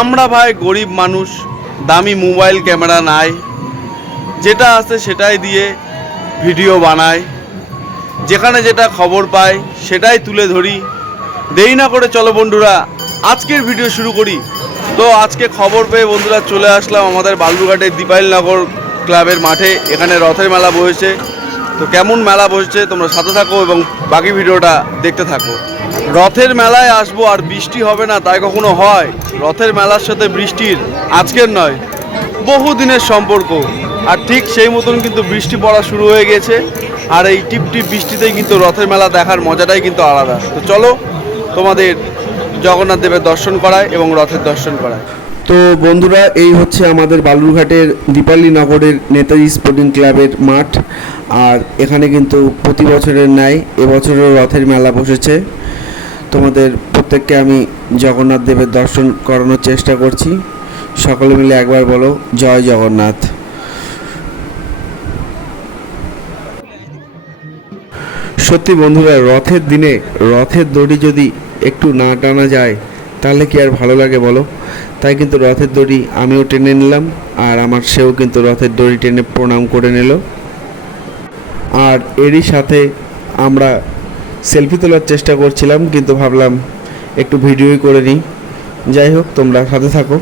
আমরা ভাই গরিব মানুষ, দামি মোবাইল ক্যামেরা নাই, যেটা আছে সেটাই দিয়ে ভিডিও বানাই, যেখানে যেটা খবর পাই সেটাই তুলে ধরি। দেরি না করে চলো বন্ধুরা আজকের ভিডিও শুরু করি। তো আজকে খবর পেয়ে বন্ধুরা চলে আসলাম আমাদের বালুরঘাটের দীপাইলনগর ক্লাবের মাঠে। এখানে রথের মেলা বসেছে। তো কেমন মেলা বসেছে তোমরা সাথে থাকো এবং বাকি ভিডিওটা দেখতে থাকো। রথের মেলায় আসবো আর বৃষ্টি হবে না তাই কখনো হয়? রথের মেলার সাথে বৃষ্টির আজকের নয়, বহুদিনের সম্পর্ক। আর ঠিক সেই মতন কিন্তু বৃষ্টি পড়া শুরু হয়ে গেছে। আর এই টিপ টিপ বৃষ্টিতেই কিন্তু রথের মেলা দেখার মজাটাই কিন্তু আলাদা। তো চলো তোমাদের জগন্নাথ দেবের দর্শন করায় এবং রথের দর্শন করায়। তো বন্ধুরা, এই হচ্ছে আমাদের বালুরঘাটের দীপালীনগরের নেতাজি স্পোর্টিং ক্লাবের মাঠ। আর এখানে কিন্তু প্রতি বছরের ন্যায় এবছরের রথের মেলা বসেছে। তোমাদের প্রত্যেককে আমি জগন্নাথ দেবের দর্শন করানোর চেষ্টা করছি। সকলে মিলে একবার বলো জয় জগন্নাথ। সত্যি বন্ধুরা, রথের দিনে রথের দড়ি যদি একটু না টানা যায় তাহলে কি আর ভালো লাগে বলো? তাই কিন্তু রথের দড়ি আমিও টেনে নিলাম, আর আমার সেও কিন্তু রথের দড়ি টেনে প্রণাম করে নিল। আর এরই সাথে আমরা সেলফি তোলার চেষ্টা করছিলাম, কিন্তু ভাবলাম একটু ভিডিওই করে নিই। যাই হোক, তোমরা সাথে থাকো।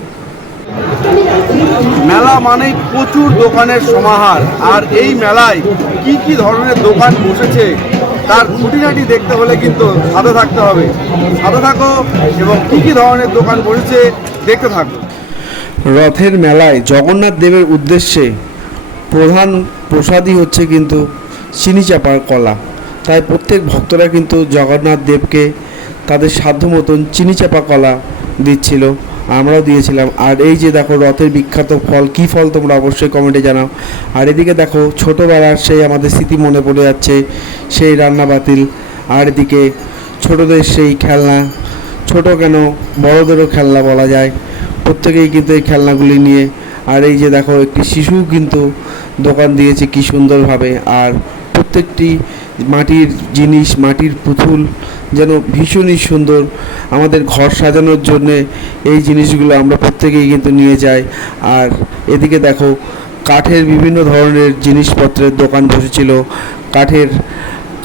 মেলা মানে প্রচুর দোকানের সমাহার। আর এই মেলায় কি কি ধরনের দোকান বসেছে তার খুঁটিনাটি দেখতে হলে কিন্তু সাথে থাকতে হবে। সাথে থাকো এবং কি কি ধরনের দোকান বসেছে দেখতে থাকো। রথের মেলায় জগন্নাথ দেবের উদ্দেশ্যে প্রধান প্রসাদই হচ্ছে কিন্তু চিনি চাপার কলা। তাই প্রত্যেক ভক্তরা কিন্তু জগন্নাথ দেবকে তাদের সাধ্য মতন চিনি চাপা কলা দিচ্ছিল, আমরাও দিয়েছিলাম। আর এই যে দেখো রথের বিখ্যাত ফল, কী ফল তোমরা অবশ্যই কমেন্টে জানাও। আর এদিকে দেখো ছোটোবেলার সেই আমাদের স্মৃতি মনে পড়ে যাচ্ছে, সেই রান্না বাতিল। আর এদিকে ছোটদের সেই খেলনা, ছোট কেন বড়দেরও খেলনা বলা যায়, প্রত্যেকেই কিন্তু এই খেলনাগুলি নিয়ে। আর এই যে দেখো একটি শিশু কিন্তু দোকান দিয়েছে কি সুন্দরভাবে। আর প্রত্যেকটি মাটির জিনিস, মাটির পুতুল যেন ভীষণই সুন্দর। আমাদের ঘর সাজানোর জন্যে এই জিনিসগুলো আমরা প্রত্যেকেই কিন্তু নিয়ে যাই। আর এদিকে দেখো কাঠের বিভিন্ন ধরনের জিনিসপত্রের দোকান বসেছিল। কাঠের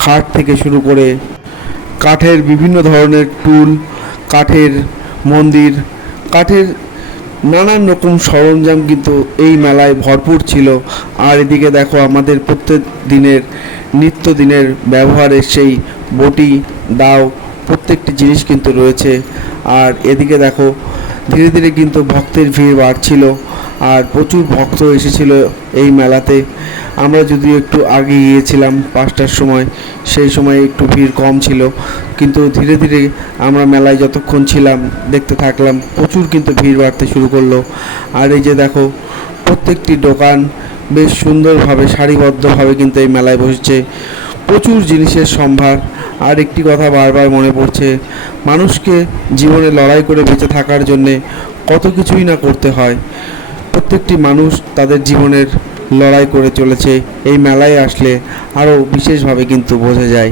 খাট থেকে শুরু করে কাঠের বিভিন্ন ধরনের টুল, কাঠের মন্দির, কাঠের নানান রকম সরঞ্জাম কিন্তু এই মেলায় ভরপুর ছিল। আর এদিকে দেখো আমাদের প্রত্যেক দিনের নিত্যদিনের ব্যবহারের সেই বটি, দাও, প্রত্যেকটি জিনিস কিন্তু রয়েছে। আর এদিকে দেখো ধীরে ধীরে কিন্তু ভক্তের ভিড় বাড়ছিল। আর প্রচুর ভক্ত এসেছিল এই মেলাতে। আমরা যদিও একটু আগে গিয়েছিলাম 5টার সময়, সেই সময় একটু ভিড় কম ছিল, কিন্তু ধীরে ধীরে আমরা মেলায় যতক্ষণ ছিলাম দেখতে থাকলাম প্রচুর কিন্তু ভিড় বাড়তে শুরু করলো। আর এই যে দেখো প্রত্যেকটি দোকান বেশ সুন্দরভাবে সারিবদ্ধভাবে কিন্তু এই মেলায় বসেছে, প্রচুর জিনিসের সম্ভার। আর একটি কথা বারবার মনে পড়ছে, মানুষকে জীবনে লড়াই করে বেঁচে থাকার জন্যে কত কিছুই না করতে হয়। প্রত্যেকটি মানুষ তাদের জীবনের লড়াই করে চলেছে, এই মেলায় আসলে আরও বিশেষভাবে কিন্তু বোঝা যায়।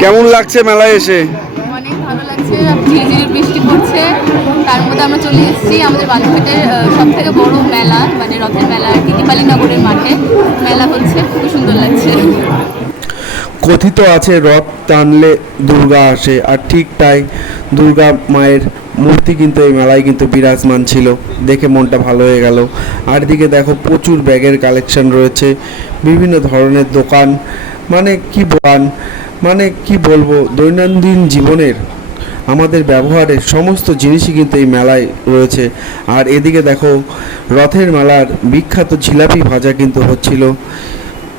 কেমন লাগছে মেলায় এসে? অনেক ভালো লাগছে। ধীরে ধীরে বৃষ্টি পড়ছে, তার মধ্যে আমরা চলে এসেছি আমাদের বালুরঘাটের সব থেকে বড় মেলা, মানে রথের মেলা আর কি, দীপালীনগরের মাঠে মেলা হচ্ছে। খুবই সুন্দর লাগছে। কথিত আছে রথ টানলে দুর্গা আসে, আর ঠিক তাই দুর্গা মায়ের মূর্তি কিন্তু এই মেলায় কিন্তু বিরাজমান ছিল। দেখে মনটা ভালো হয়ে গেল। আর এদিকে দেখো প্রচুর ব্যাগের কালেকশন রয়েছে, বিভিন্ন ধরনের দোকান, মানে কি বলবো, দৈনন্দিন জীবনের আমাদের ব্যবহারের সমস্ত জিনিসই কিন্তু এই মেলায় রয়েছে। আর এদিকে দেখো রথের মেলার বিখ্যাত জিলাপি ভাজা কিন্তু হচ্ছিল।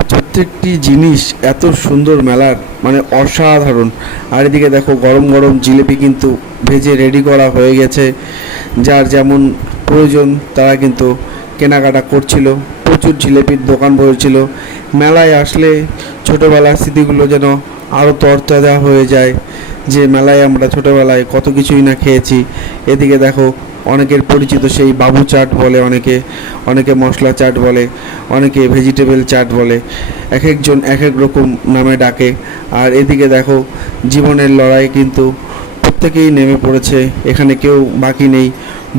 প্রত্যেকটি জিনিস এত সুন্দর মেলার, মানে অসাধারণ। আর এদিকে দেখো গরম গরম জিলিপি কিন্তু ভেজে রেডি করা হয়ে গেছে, যার যেমন প্রয়োজন তারা কিন্তু কেনাকাটা করছিল। প্রচুর জিলিপির দোকান বসেছিল। মেলায় আসলে ছোটোবেলার স্মৃতিগুলো যেন আরও তরতাজা হয়ে যায়, যে মেলায় আমরা ছোটোবেলায় কত কিছুই না খেয়েছি। এদিকে দেখো অনেকের পরিচিত সেই বাবু চাট বলে, অনেকে মশলা চাট বলে, অনেকে ভেজিটেবল চাট বলে, এক একজন এক এক রকম নামে ডাকে। আর এদিকে দেখো জীবনের লড়াই কিন্তু প্রত্যেকেই নেমে পড়েছে, এখানে কেউ বাকি নেই।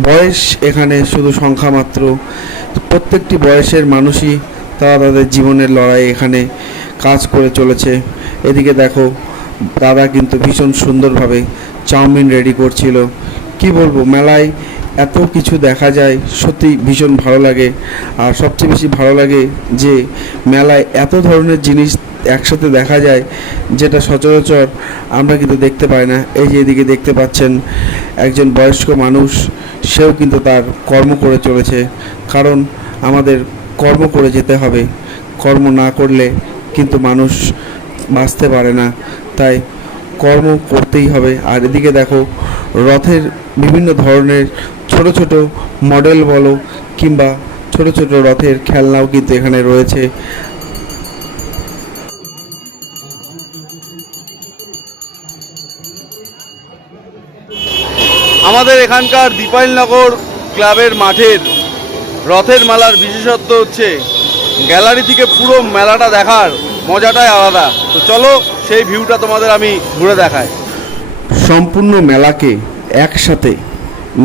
বয়স এখানে শুধু সংখ্যা মাত্র, প্রত্যেকটি বয়সের মানুষই তারা তাদের জীবনের লড়াই এখানে কাজ করে চলেছে। এদিকে দেখো দাদা কিন্তু ভীষণ সুন্দরভাবে চাউমিন রেডি করছিল। কি বলবো, মেলায় এত কিছু দেখা যায়, সত্যি ভীষণ ভালো লাগে। আর সবচেয়ে বেশি ভালো লাগে যে মেলায় এত ধরনের জিনিস একসাথে দেখা যায়, যেটা সচরাচর আমরা কিন্তু দেখতে পাই না। এই যে এদিকে দেখতে পাচ্ছেন একজন বয়স্ক মানুষ, সেও কিন্তু তার কর্ম করে চলেছে, কারণ আমাদের কর্ম করে যেতে হবে, কর্ম না করলে কিন্তু মানুষ বাঁচতে পারে না, তাই কর্ম করতেই হবে। আর এদিকে দেখো রথের বিভিন্ন ধরনের ছোট ছোট মডেল বলো কিংবা ছোট ছোট রথের খেলনাও কিন্তু এখানে রয়েছে। আমাদের এখানকার দীপাইলনগর ক্লাবের মাঠের রথের মেলার বিশেষত্ব হচ্ছে গ্যালারি থেকে পুরো মেলাটা দেখার মজাটাই আলাদা। তো চলো সেই ভিউটা তোমাদের আমি ঘুরে দেখাই। সম্পূর্ণ মেলাকে একসাথে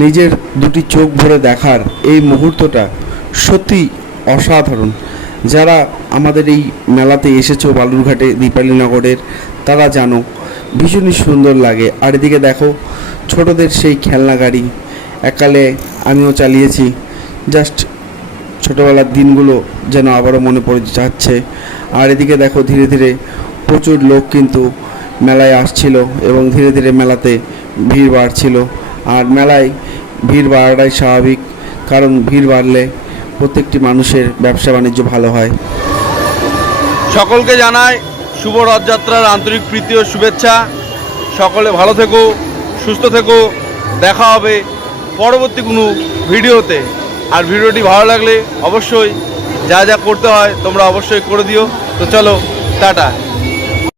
নিজের দুটি চোখ ভরে দেখার এই মুহূর্তটা সত্যি অসাধারণ। যারা আমাদের এই মেলাতে এসেছো বালুরঘাটে দীপালীনগরের, তারা জানো ভীষণই সুন্দর লাগে। আর এদিকে দেখো ছোটদের সেই খেলনা গাড়ি, এককালে আমিও চালিয়েছি, জাস্ট ছোটোবেলার দিনগুলো যেন আবারও মনে পড়ে যাচ্ছে। আর এদিকে দেখো ধীরে ধীরে প্রচুর লোক কিন্তু মেলায় আসছিল এবং ধীরে ধীরে মেলাতে ভিড় বাড়ছিল। আর মেলায় ভিড় বাড়াটাই স্বাভাবিক, কারণ ভিড় বাড়লে প্রত্যেকটি মানুষের ব্যবসা বাণিজ্য ভালো হয়। সকলকে জানাই শুভ রথযাত্রার আন্তরিক প্রীতি ও শুভেচ্ছা। সকলে ভালো থেকো, সুস্থ থেকো। দেখা হবে পরবর্তী কোনো ভিডিওতে। আর ভিডিওটি ভালো লাগলে অবশ্যই যা যা করতে হয় তোমরা অবশ্যই করে দিও। তো চলো, টাটা।